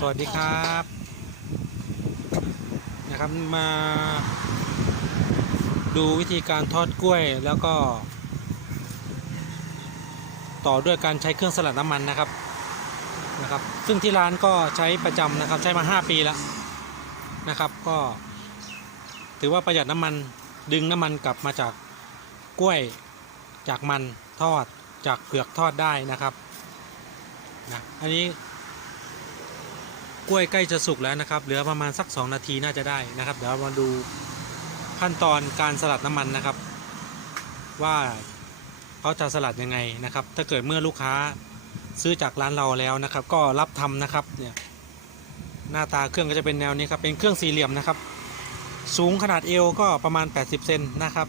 สวัสดีครับนะครับมาดูวิธีการทอดกล้วยแล้วก็ ต่อด้วยการใช้เครื่องสลัดน้ำมันนะครับนะครับ ซึ่งที่ร้านก็ใช้ประจำนะครับใช้มา 5 ปีแล้วนะครับก็ ถือว่าประหยัดน้ำมันดึงน้ำมันกลับมาจากกล้วยจากมันทอดจากเผือกทอดได้นะครับนะอันนี้ กล้วยใกล้จะสุกแล้วนะครับ เหลือประมาณสัก 2 นาทีน่าจะได้นะครับ เดี๋ยวมาดูขั้นตอนการสลัดน้ำมันนะครับ ว่าเขาจะสลัดยังไงนะครับ ถ้าเกิดเมื่อลูกค้าซื้อจากร้านเราแล้วนะครับ ก็รับทำนะครับเนี่ยหน้าตาเครื่องก็จะเป็นแนวนี้ครับเป็นเครื่องสี่เหลี่ยมนะครับ สูงขนาดเอวก็ประมาณ 80 เซนนะครับ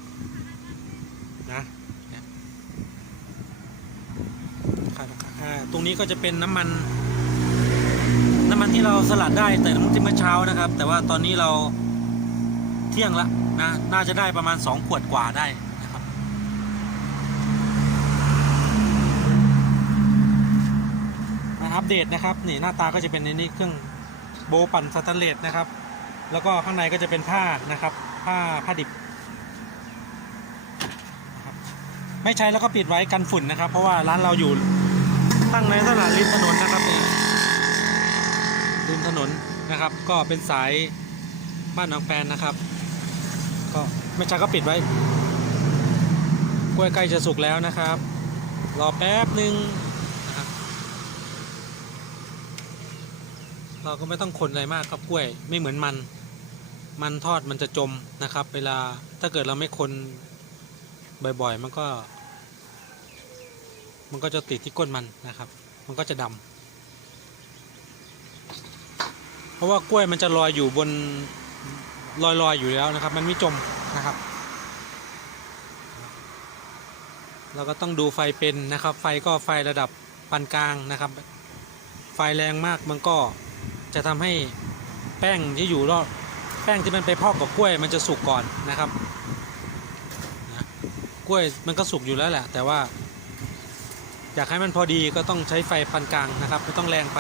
นะครับตรงนี้ก็จะเป็นน้ำมัน น้ำมันที่เราสลัดได้แต่เมื่อเช้านะครับ แต่ว่าตอนนี้เราเที่ยงละนะน่าจะได้ประมาณ 2 ขวดกว่าได้นะครับ มาอัปเดตนะครับนี่หน้าตาก็จะเป็นในนี้เครื่องโบปั่นสแตนเลสนะครับ แล้วก็ข้างในก็จะเป็นผ้านะครับ ผ้าผ้าดิบบไม่ใช้แล้วก็ปิดไว้กันฝุ่นนะครับ เพราะว่าร้านเราอยู่ตั้งในตลาดริมถนนนะครับเนี่ย ริมถนนนะครับ ก็เป็นสายบ้านหนองแปนนะครับ ก็ไม่ใช่ก็ปิดไว้ กล้วยใกล้จะสุกแล้วนะครับ รอแป๊บหนึ่งนะครับเราก็ไม่ต้องคนอะไรมากครับกล้วยไม่เหมือนมัน มันทอดมันจะจมนะครับ เวลาถ้าเกิดเราไม่คนบ่อยๆ มันก็ มันก็จะติดที่ก้นมันนะครับ มันก็จะดำ เพราะว่ากล้วยมันจะลอยอยู่บนลอยๆอยู่แล้วนะครับ มันไม่จมนะครับ เราก็ต้องดูไฟเป็นนะครับ ไฟก็ไฟระดับปานกลางนะครับ ไฟแรงมากมันก็จะทำให้แป้งที่อยู่รอบแป้งที่มันไปพอกกับกล้วยมันจะสุกก่อนนะครับนะกล้วยมันก็สุกอยู่แล้วแหละ แต่ว่า อยากให้มันพอดีก็ต้องใช้ไฟปานกลางนะครับไม่ต้องแรงไป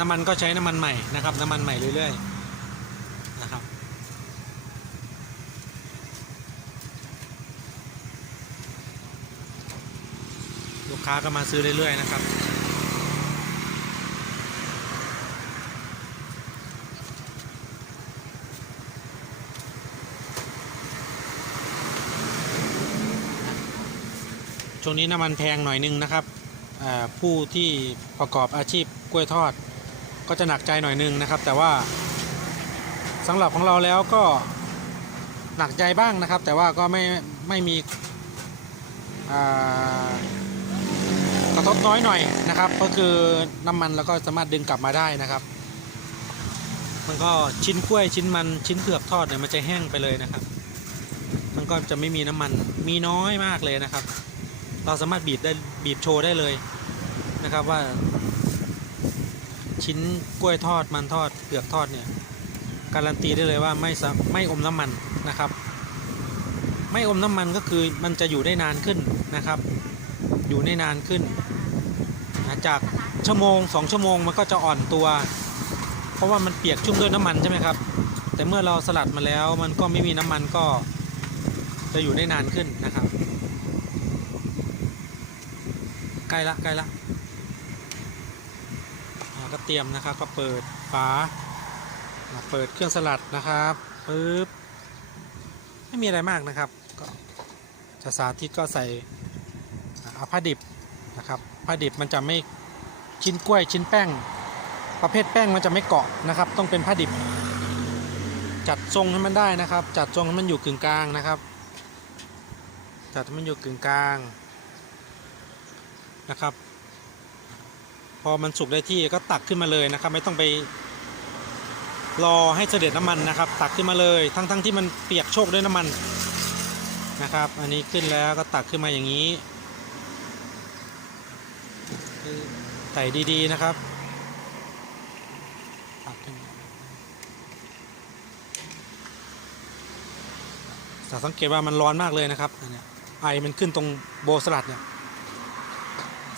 น้ำมันก็ใช้น้ำมันใหม่นะครับ น้ำมันใหม่เรื่อยๆนะครับ ลูกค้าก็มาซื้อเรื่อยๆนะครับช่วงนี้น้ำมันแพงหน่อยนึงนะครับผู้ที่ประกอบอาชีพกล้วยทอด ก็จะหนักใจหน่อยนึงนะครับ แต่ว่าสำหรับของเราแล้วก็หนักใจบ้างนะครับ แต่ว่าก็ไม่ไม่มีกระทบน้อยหน่อยนะครับ ก็คือน้ำมันแล้วก็สามารถดึงกลับมาได้นะครับ มันก็ชิ้นกล้วยชิ้นมันชิ้นเผือกทอดเนี่ยมันจะแห้งไปเลยนะครับ มันก็จะไม่มีน้ำมันมีน้อยมากเลยนะครับ เราสามารถบีบได้บีบโชว์ได้เลยนะครับว่า ชิ้นกล้วยทอดมันทอดเปลือกทอดเนี่ยการันตีได้เลยว่าไม่สะไม่อมน้ำมันนะครับ ไม่อมน้ำมันก็คือมันจะอยู่ได้นานขึ้นนะครับ อยู่ได้นานขึ้น จากชั่วโมงสองชั่วโมงมันก็จะอ่อนตัว เพราะว่ามันเปียกชุ่มด้วยน้ำมันใช่ไหมครับ แต่เมื่อเราสลัดมาแล้วมันก็ไม่มีน้ำมันก็จะอยู่ได้นานขึ้นนะครับใกล้ละใกล้ละ ก็เตรียมนะครับก็เปิดฝาอ่าเปิดเครื่องสลัดนะครับปึ๊บไม่มีอะไรมากนะครับก็จะสาธิตก็ใส่ผ้าดิบนะครับผ้าดิบมันจะไม่ชิ้นกล้วยชิ้นแป้ง ประเภทแป้งมันจะไม่เกาะนะครับ ต้องเป็นผ้าดิบ จัดทรงให้มันได้นะครับ จัดทรงให้มันอยู่กึ่งกลางนะครับ จัดให้มันอยู่กึ่งกลางนะครับ พอมันสุกได้ที่ก็ตักขึ้นมาเลยนะครับ ไม่ต้องไปรอให้เสด็จน้ำมันนะครับ ตักขึ้นมาเลย ทั้งๆทที่มันเปียกโชกด้วยน้ำมันนะครับ อันนี้ขึ้นแล้วก็ตักขึ้นมาอย่างนี้ใส่ดีๆนะครับตักขึ้นสังเกตว่ามันร้อนมากเลยนะครับไอมันขึ้นตรงโบสลัดเนี่ย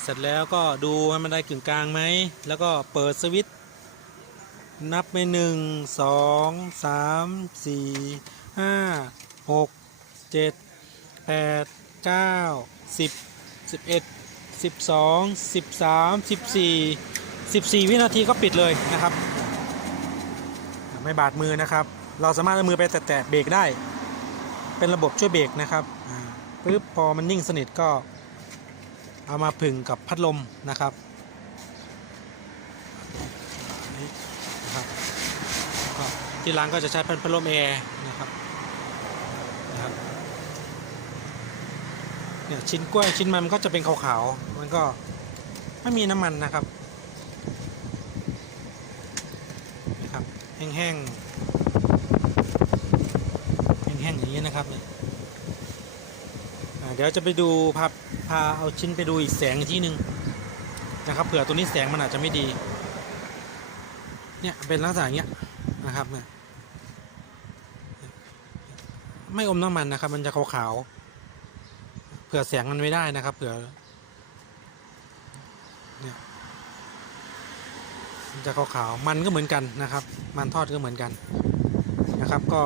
เสร็จแล้วก็ดูให้มันได้กึ่งกลางไหม แล้วก็เปิดสวิตช์นับไปหนึ่งสองสามสี่ห้าหกเจ็ดแปดเก้าสิบสิบเอ็ดสิบสองสิบสามสิบสี่สิบสี่วินาทีก็ปิดเลยนะครับ ไม่บาดมือนะครับ เราสามารถเอามือไปแตะเบรกได้ เป็นระบบช่วยเบรกนะครับปึ๊บพอมันนิ่งสนิทก็ เอามาผึ่งกับพัดลมนะครับนี่นะครับที่ร้านก็จะใช้พัดพัดลมแอร์นะครับนะครับเนี่ยชิ้นกล้วยชิ้นมันมันก็จะเป็นขาวๆมันก็ไม่มีน้ำมันนะครับนะครับแห้งๆแห้งๆอย่างนี้นะครับเดี๋ยวจะไปดูพาพาเอาชิ้นไปดูอีกแสงอีกที่หนึ่งนะครับเผื่อตัวนี้แสงมันอาจจะไม่ดี เนี่ยเป็นลักษณะอย่างเงี้ยนะครับเนี่ยไม่อมน้ำมันนะครับ มันจะขาวๆเผื่อแสงมันไม่ได้นะครับ เผื่อเนี่ยมันจะขาวๆมันก็เหมือนกันนะครับ มันทอดก็เหมือนกันนะครับ ก็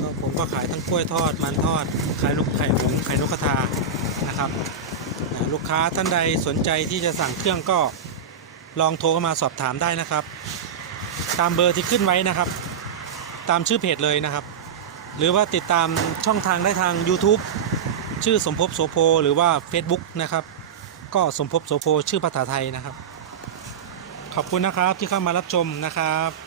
ก็ ผมก็ขายทั้งกล้วยทอดมันทอด ขายลูกไข่หงส์ไข่นกกระทานะครับ ลูกค้าท่านใดสนใจที่จะสั่งเครื่องก็ลองโทรเข้ามาสอบถามได้นะครับ ตามเบอร์ที่ขึ้นไว้นะครับ ตามชื่อเพจเลยนะครับ หรือว่าติดตามช่องทางได้ทาง YouTube ชื่อสมภพโสโพหรือว่า Facebook นะครับ ก็สมภพโสโพชื่อภาษาไทยนะครับ ขอบคุณนะครับที่เข้ามารับชมนะครับ